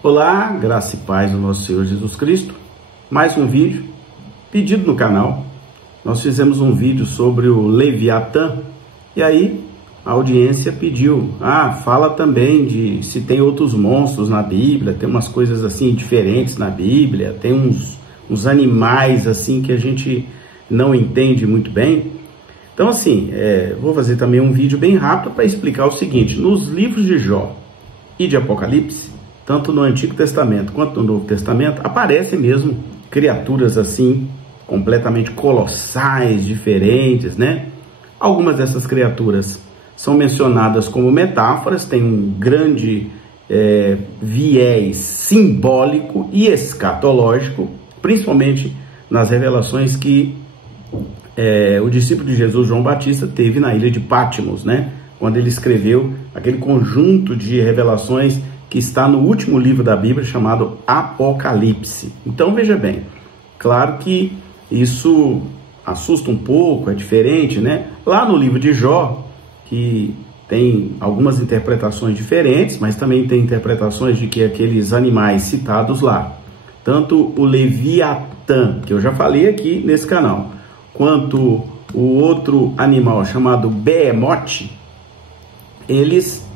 Olá, graça e paz do nosso Senhor Jesus Cristo. Mais um vídeo pedido no canal. Nós fizemos um vídeo sobre o Leviatã e aí a audiência pediu: fala também de se tem outros monstros na Bíblia, tem umas coisas assim diferentes na Bíblia, tem uns animais assim que a gente não entende muito bem. Então assim, vou fazer também um vídeo bem rápido para explicar o seguinte: nos livros de Jó e de Apocalipse, tanto no Antigo Testamento quanto no Novo Testamento, aparecem mesmo criaturas assim, completamente colossais, diferentes, né? Algumas dessas criaturas são mencionadas como metáforas, tem um grande viés simbólico e escatológico, principalmente nas revelações que o discípulo de Jesus, João Batista, teve na ilha de Patmos, né? Quando ele escreveu aquele conjunto de revelações que está no último livro da Bíblia, chamado Apocalipse. Então veja bem, claro que isso assusta um pouco, é diferente, né? Lá no livro de Jó, que tem algumas interpretações diferentes, mas também tem interpretações de que aqueles animais citados lá, tanto o Leviatã, que eu já falei aqui nesse canal, quanto o outro animal chamado Behemoth, eles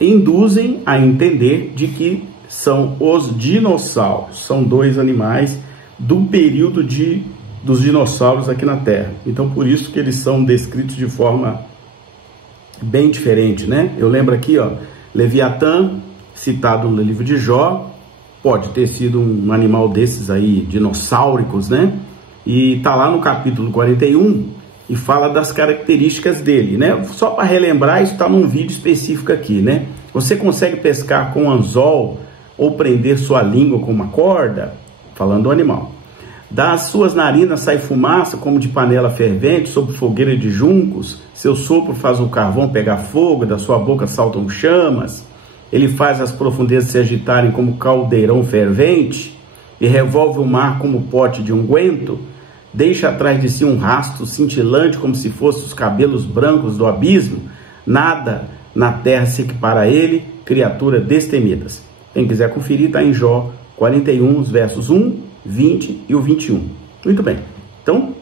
induzem a entender de que são os dinossauros, são dois animais do período dos dinossauros aqui na Terra. Então por isso que eles são descritos de forma bem diferente, né? Eu lembro aqui, Leviatã, citado no livro de Jó, pode ter sido um animal desses aí, dinossáuricos, né? E tá lá no capítulo 41 e fala das características dele, né? Só para relembrar, isso está num vídeo específico aqui, né? Você consegue pescar com anzol ou prender sua língua com uma corda? Falando do animal. Das suas narinas sai fumaça como de panela fervente sobre fogueira de juncos. Seu sopro faz o carvão pegar fogo, da sua boca saltam chamas. Ele faz as profundezas se agitarem como caldeirão fervente e revolve o mar como pote de unguento. Deixa atrás de si um rastro cintilante como se fossem os cabelos brancos do abismo. Nada na terra se equipara a ele, criatura destemidas. Quem quiser conferir, está em Jó 41, os versos 1, 20 e o 21. Muito bem. Então,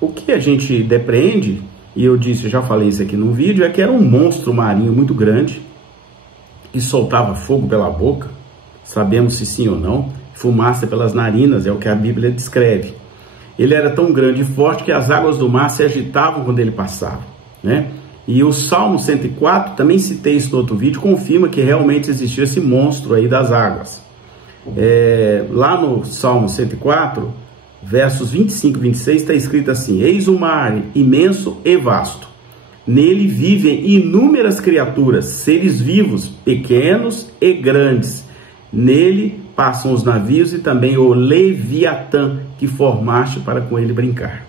o que a gente depreende, e eu já falei isso aqui no vídeo, é que era um monstro marinho muito grande, que soltava fogo pela boca, sabemos se sim ou não, fumaça pelas narinas, é o que a Bíblia descreve. Ele era tão grande e forte que as águas do mar se agitavam quando ele passava, né? E o Salmo 104, também citei isso no outro vídeo, confirma que realmente existia esse monstro aí das águas. Lá no Salmo 104, versos 25 e 26, está escrito assim: eis o mar imenso e vasto, nele vivem inúmeras criaturas, seres vivos, pequenos e grandes. Nele passam os navios e também o Leviatã, que formaste para com ele brincar.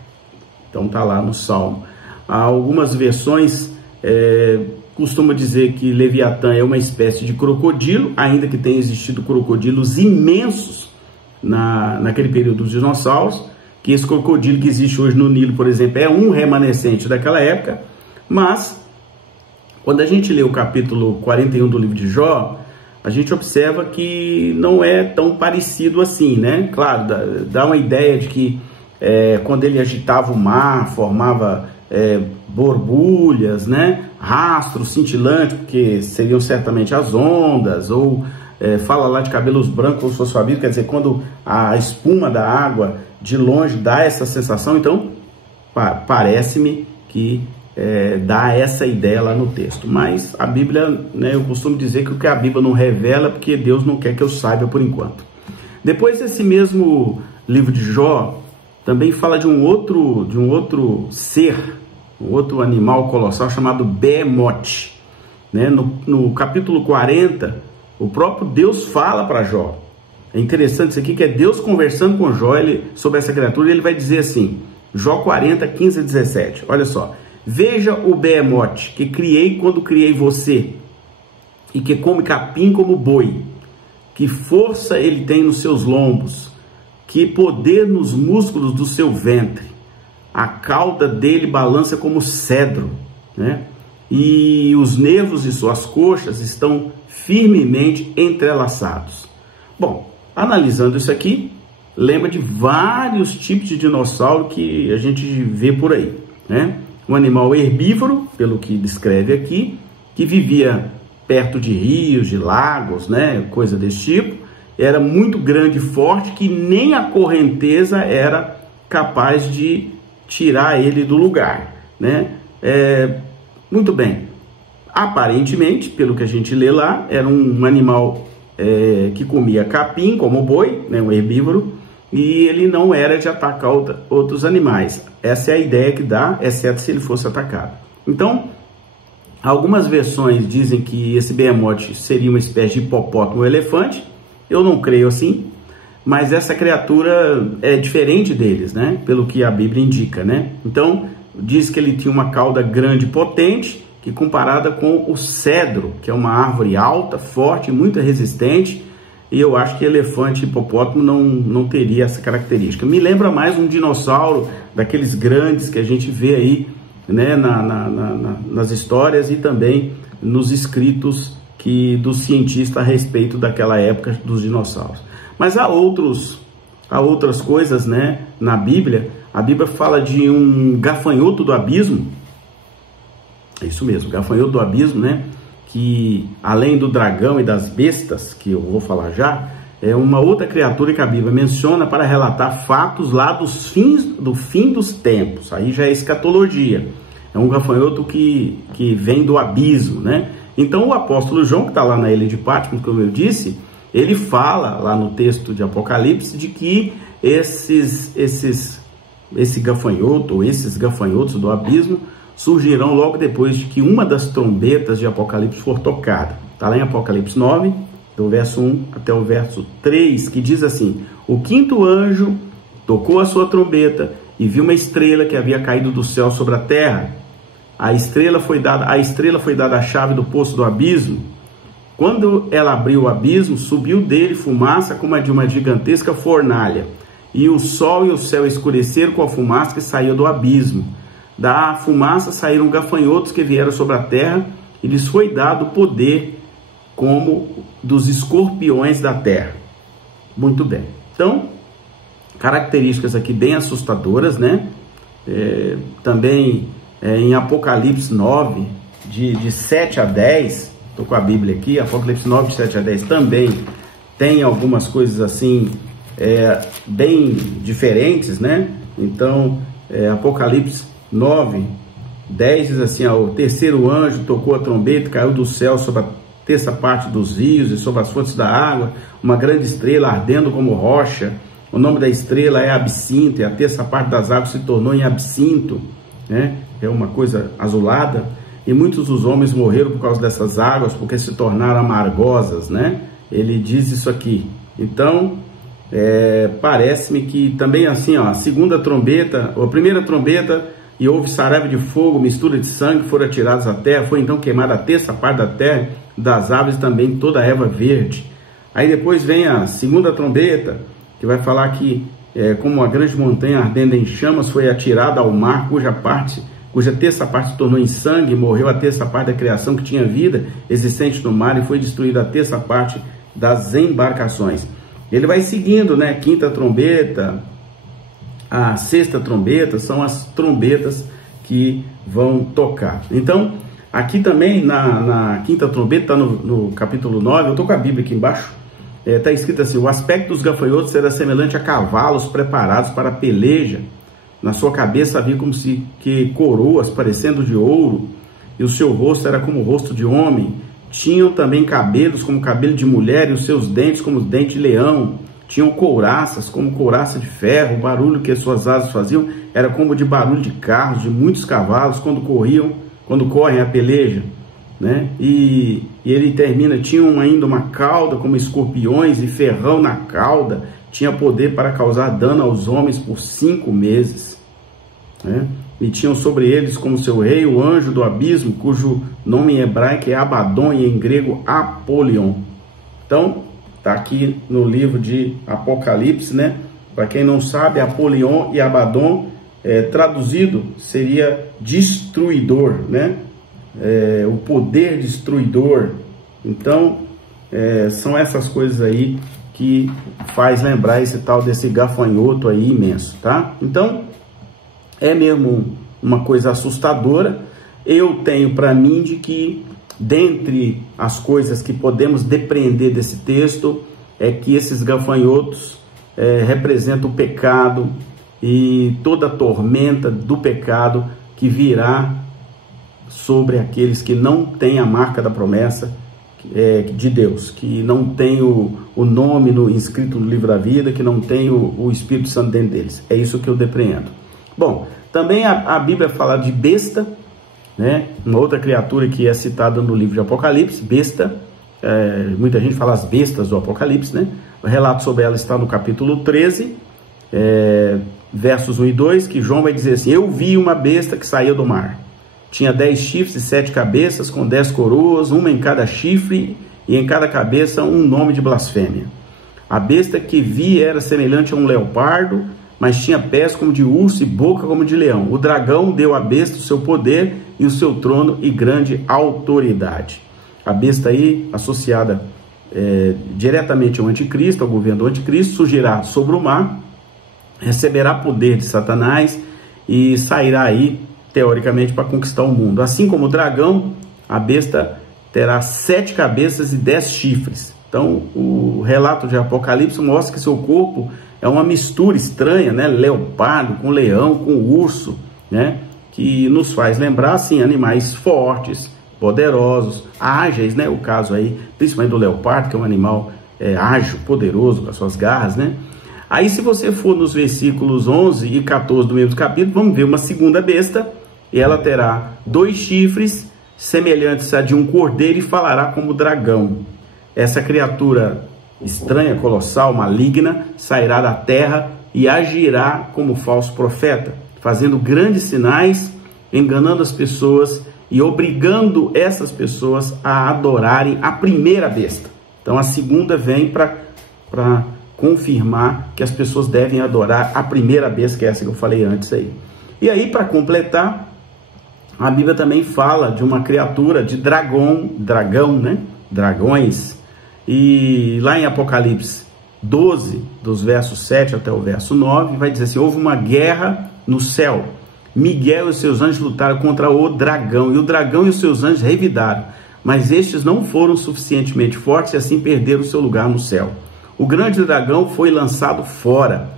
Então está lá no Salmo. Há algumas versões costumam dizer que Leviatã é uma espécie de crocodilo, ainda que tenha existido crocodilos imensos naquele período dos dinossauros, que esse crocodilo que existe hoje no Nilo, por exemplo, é um remanescente daquela época. Mas quando a gente lê o capítulo 41 do livro de Jó, a gente observa que não é tão parecido assim, né? Claro, dá uma ideia de que quando ele agitava o mar, formava borbulhas, né? Rastros cintilantes, porque seriam certamente as ondas, ou fala lá de cabelos brancos como se fosse o abismo, quer dizer, quando a espuma da água de longe dá essa sensação. Então parece-me que dá essa ideia lá no texto, mas a Bíblia, né, eu costumo dizer que o que a Bíblia não revela, porque Deus não quer que eu saiba por enquanto. Depois, esse mesmo livro de Jó também fala de um outro ser, um outro animal colossal chamado Behemoth, né? No capítulo 40, o próprio Deus fala para Jó. É interessante isso aqui, que é Deus conversando com Jó sobre essa criatura, e ele vai dizer assim, Jó 40, 15 a 17, olha só: veja o Behemoth, que criei quando criei você, e que come capim como boi, que força ele tem nos seus lombos, que poder nos músculos do seu ventre, a cauda dele balança como cedro, né? e os nervos de suas coxas estão firmemente entrelaçados. Bom, analisando isso aqui, lembra de vários tipos de dinossauro que a gente vê por aí, né? Um animal herbívoro, pelo que descreve aqui, que vivia perto de rios, de lagos, né? Coisa desse tipo. Era muito grande e forte, que nem a correnteza era capaz de tirar ele do lugar, né? Muito bem. Aparentemente, pelo que a gente lê lá, era um animal que comia capim, como o boi, né? Um herbívoro, e ele não era de atacar outros animais. Essa é a ideia que dá, exceto se ele fosse atacado. Então, algumas versões dizem que esse behemoth seria uma espécie de hipopótamo ou elefante. Eu não creio assim, mas essa criatura é diferente deles, né? Pelo que a Bíblia indica, né? Então, diz que ele tinha uma cauda grande e potente, que comparada com o cedro, que é uma árvore alta, forte, muito resistente, e eu acho que elefante e hipopótamo não teria essa característica. Me lembra mais um dinossauro, daqueles grandes que a gente vê aí, né, nas histórias e também nos escritos dos cientistas a respeito daquela época dos dinossauros. Mas há outras coisas, né, na Bíblia. A Bíblia fala de um gafanhoto do abismo. É isso mesmo, gafanhoto do abismo, né? Que além do dragão e das bestas, que eu vou falar já, é uma outra criatura que a Bíblia menciona para relatar fatos lá do fim dos tempos. Aí já é escatologia. É um gafanhoto que vem do abismo, né? Então o apóstolo João, que está lá na ilha de Patmos, como eu disse, ele fala lá no texto de Apocalipse de que esse gafanhoto, ou esses gafanhotos do abismo, surgirão logo depois de que uma das trombetas de Apocalipse for tocada. Está lá em Apocalipse 9, do verso 1 até o verso 3, que diz assim: o quinto anjo tocou a sua trombeta e viu uma estrela que havia caído do céu sobre a terra. A estrela foi dada a chave do poço do abismo. Quando ela abriu o abismo, subiu dele fumaça como a de uma gigantesca fornalha, e o sol e o céu escureceram com a fumaça que saiu do abismo. Da fumaça saíram gafanhotos que vieram sobre a terra, e lhes foi dado poder como dos escorpiões da terra. Muito bem. Então, características aqui bem assustadoras, né? Também em Apocalipse 9, de 7 a 10, estou com a Bíblia aqui, Apocalipse 9, de 7 a 10, também tem algumas coisas assim, bem diferentes, né? Então, Apocalipse 9, 10 diz assim: o terceiro anjo tocou a trombeta, caiu do céu sobre a terça parte dos rios e sobre as fontes da água, uma grande estrela ardendo como rocha. O nome da estrela é Absinto, e a terça parte das águas se tornou em absinto, né? É uma coisa azulada, e muitos dos homens morreram por causa dessas águas, porque se tornaram amargosas, né? Ele diz isso aqui. Então, parece-me que também assim, a segunda trombeta, ou a primeira trombeta, e houve saraiva de fogo, mistura de sangue, foram atirados à terra, foi então queimada a terça parte da terra, das aves também toda a erva verde. Aí depois vem a segunda trombeta, que vai falar que como uma grande montanha ardendo em chamas foi atirada ao mar, cuja terça parte se tornou em sangue, morreu a terça parte da criação que tinha vida existente no mar, e foi destruída a terça parte das embarcações. Ele vai seguindo, né? Quinta trombeta, a sexta trombeta, são as trombetas que vão tocar. Então, aqui também na quinta trombeta, está no capítulo 9, eu estou com a Bíblia aqui embaixo, está escrito assim: o aspecto dos gafanhotos será semelhante a cavalos preparados para a peleja. Na sua cabeça havia como se que coroas parecendo de ouro, e o seu rosto era como o rosto de homem. Tinham também cabelos como cabelo de mulher, e os seus dentes como dente de leão. Tinham couraças como couraça de ferro. O barulho que as suas asas faziam era como de barulho de carros, de muitos cavalos quando correm a peleja, né? E ele termina: tinham ainda uma cauda como escorpiões, e ferrão na cauda, tinha poder para causar dano aos homens por 5 meses, né? E tinham sobre eles como seu rei o anjo do abismo, cujo nome em hebraico é Abaddon e em grego Apolion. Então, está aqui no livro de Apocalipse, né? Para quem não sabe, Apolion e Abaddon, traduzido, seria destruidor, né? o poder destruidor. Então, são essas coisas aí que faz lembrar esse tal desse gafanhoto aí imenso, tá? Então, é mesmo uma coisa assustadora. Eu tenho para mim de que, dentre as coisas que podemos depreender desse texto, é que esses gafanhotos representam o pecado e toda a tormenta do pecado que virá sobre aqueles que não têm a marca da promessa de Deus, que não tem o nome inscrito no livro da vida, que não tem o Espírito Santo dentro deles. É isso que eu depreendo. Bom, também a Bíblia fala de besta, né? Uma outra criatura que é citada no livro de Apocalipse, besta. Muita gente fala as bestas do Apocalipse, né? O relato sobre ela está no capítulo 13, versos 1 e 2, que João vai dizer assim: eu vi uma besta que saía do mar. Tinha 10 chifres e 7 cabeças, com 10 coroas, uma em cada chifre, e em cada cabeça um nome de blasfêmia. A besta que vi era semelhante a um leopardo, mas tinha pés como de urso e boca como de leão. O dragão deu à besta o seu poder e o seu trono e grande autoridade. A besta aí, associada diretamente ao anticristo, ao governo do anticristo, surgirá sobre o mar, receberá poder de Satanás e sairá aí, teoricamente, para conquistar o mundo. Assim como o dragão, a besta terá 7 cabeças e 10 chifres. Então, o relato de Apocalipse mostra que seu corpo é uma mistura estranha, né? Leopardo com leão, com urso, né? Que nos faz lembrar, assim, animais fortes, poderosos, ágeis, né? O caso aí, principalmente do leopardo, que é um animal ágil, poderoso, com as suas garras, né? Aí, se você for nos versículos 11 e 14 do mesmo capítulo, vamos ver uma segunda besta, e ela terá 2 chifres, semelhantes a de um cordeiro, e falará como dragão. Essa criatura estranha, colossal, maligna, sairá da terra e agirá como falso profeta, fazendo grandes sinais, enganando as pessoas e obrigando essas pessoas a adorarem a primeira besta. Então a segunda vem para confirmar que as pessoas devem adorar a primeira besta, que é essa que eu falei antes aí. E aí, para completar, a Bíblia também fala de uma criatura de dragão, né? Dragões. E lá em Apocalipse 12, dos versos 7 até o verso 9, vai dizer assim: houve uma guerra no céu. Miguel e seus anjos lutaram contra o dragão, e o dragão e os seus anjos revidaram, mas estes não foram suficientemente fortes e assim perderam o seu lugar no céu. O grande dragão foi lançado fora.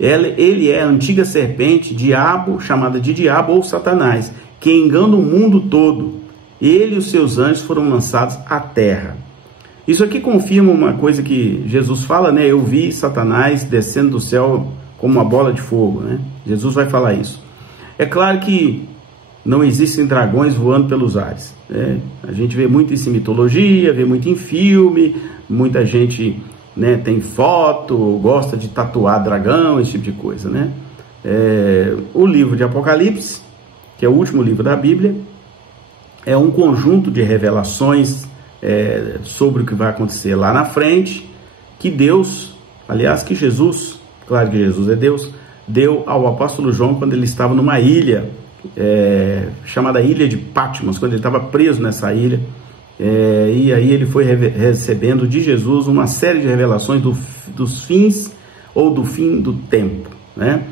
Ele é a antiga serpente, diabo, chamada de diabo ou Satanás, que engana o mundo todo. Ele e os seus anjos foram lançados à terra. Isso aqui confirma uma coisa que Jesus fala, né? Eu vi Satanás descendo do céu como uma bola de fogo, né? Jesus vai falar isso. É claro que não existem dragões voando pelos ares, né? A gente vê muito isso em mitologia, vê muito em filme, muita gente, né, tem foto, gosta de tatuar dragão, esse tipo de coisa, né? O livro de Apocalipse, que é o último livro da Bíblia, é um conjunto de revelações sobre o que vai acontecer lá na frente, que Deus, aliás, que Jesus, claro que Jesus é Deus, deu ao apóstolo João quando ele estava numa ilha, chamada Ilha de Patmos, quando ele estava preso nessa ilha, e aí ele foi recebendo de Jesus uma série de revelações dos fins, ou do fim do tempo, né?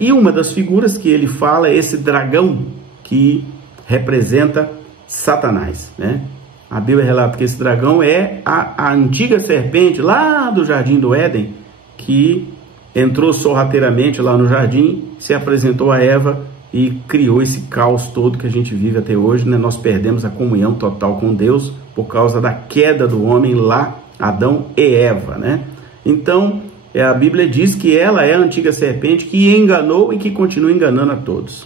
E uma das figuras que ele fala é esse dragão que representa Satanás, né? A Bíblia relata que esse dragão é a antiga serpente lá do Jardim do Éden, que entrou sorrateiramente lá no jardim, se apresentou a Eva e criou esse caos todo que a gente vive até hoje, né? Nós perdemos a comunhão total com Deus por causa da queda do homem lá, Adão e Eva, né? Então, a Bíblia diz que ela é a antiga serpente que enganou e que continua enganando a todos.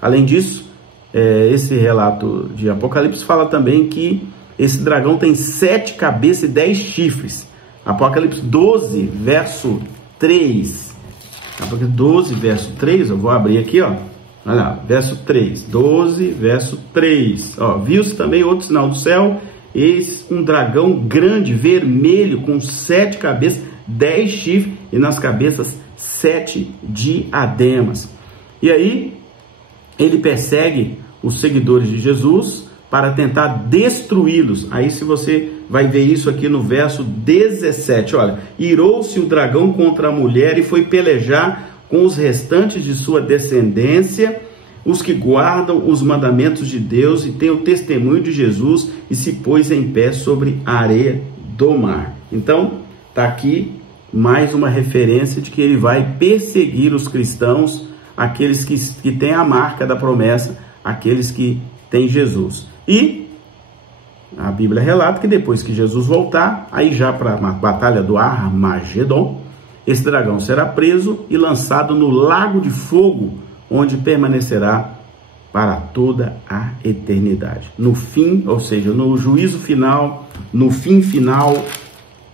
Além disso, esse relato de Apocalipse fala também que esse dragão tem 7 cabeças e 10 chifres. Apocalipse 12, verso 3. Apocalipse 12, verso 3, eu vou abrir aqui, ó. Olha lá, verso 3. 12, verso 3. Ó, viu-se também outro sinal do céu, eis um dragão grande, vermelho, com 7 cabeças, 10 chifres, e nas cabeças 7 diademas. E aí, ele persegue os seguidores de Jesus para tentar destruí-los. Aí se você vai ver isso aqui no verso 17, olha, irou-se o dragão contra a mulher e foi pelejar com os restantes de sua descendência, os que guardam os mandamentos de Deus e têm o testemunho de Jesus, e se pôs em pé sobre a areia do mar. Então, está aqui mais uma referência de que ele vai perseguir os cristãos, aqueles que têm a marca da promessa, aqueles que têm Jesus. E a Bíblia relata que depois que Jesus voltar, aí já para a batalha do Armagedon, esse dragão será preso e lançado no lago de fogo, onde permanecerá para toda a eternidade. No fim, ou seja, no juízo final, no fim final,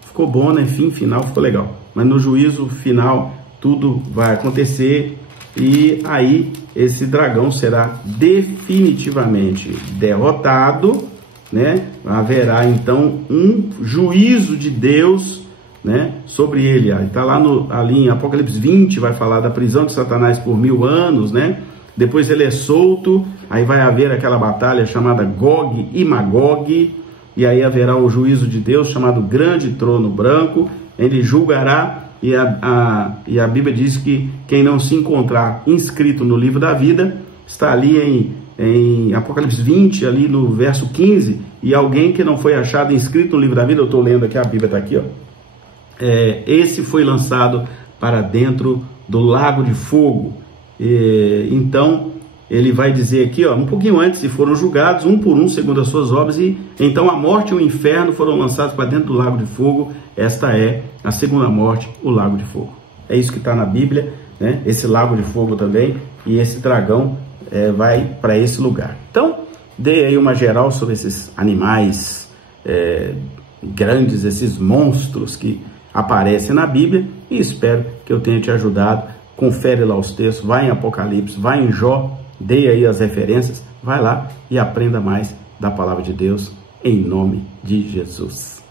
ficou bom, né? Fim final ficou legal. Mas no juízo final, tudo vai acontecer e aí esse dragão será definitivamente derrotado, né? Haverá então um juízo de Deus, né, sobre ele. Está lá ali em Apocalipse 20, vai falar da prisão de Satanás por 1000 anos, né? Depois ele é solto, aí vai haver aquela batalha chamada Gog e Magog, e aí haverá o juízo de Deus chamado Grande Trono Branco. Ele julgará, e a Bíblia diz que quem não se encontrar inscrito no livro da vida, está ali em Apocalipse 20, ali no verso 15, e alguém que não foi achado inscrito no livro da vida, eu estou lendo aqui, a Bíblia está aqui, ó, esse foi lançado para dentro do lago de fogo. Então ele vai dizer aqui, ó, um pouquinho antes, e foram julgados um por um segundo as suas obras, e então a morte e o inferno foram lançados para dentro do lago de fogo. Esta é a segunda morte, o lago de fogo. É isso que está na Bíblia, né? Esse lago de fogo também, e esse dragão vai para esse lugar. Então dei aí uma geral sobre esses animais grandes, esses monstros que aparecem na Bíblia, e espero que eu tenha te ajudado. Confere lá os textos, vai em Apocalipse, vai em Jó, dei aí as referências, vai lá e aprenda mais da palavra de Deus, em nome de Jesus.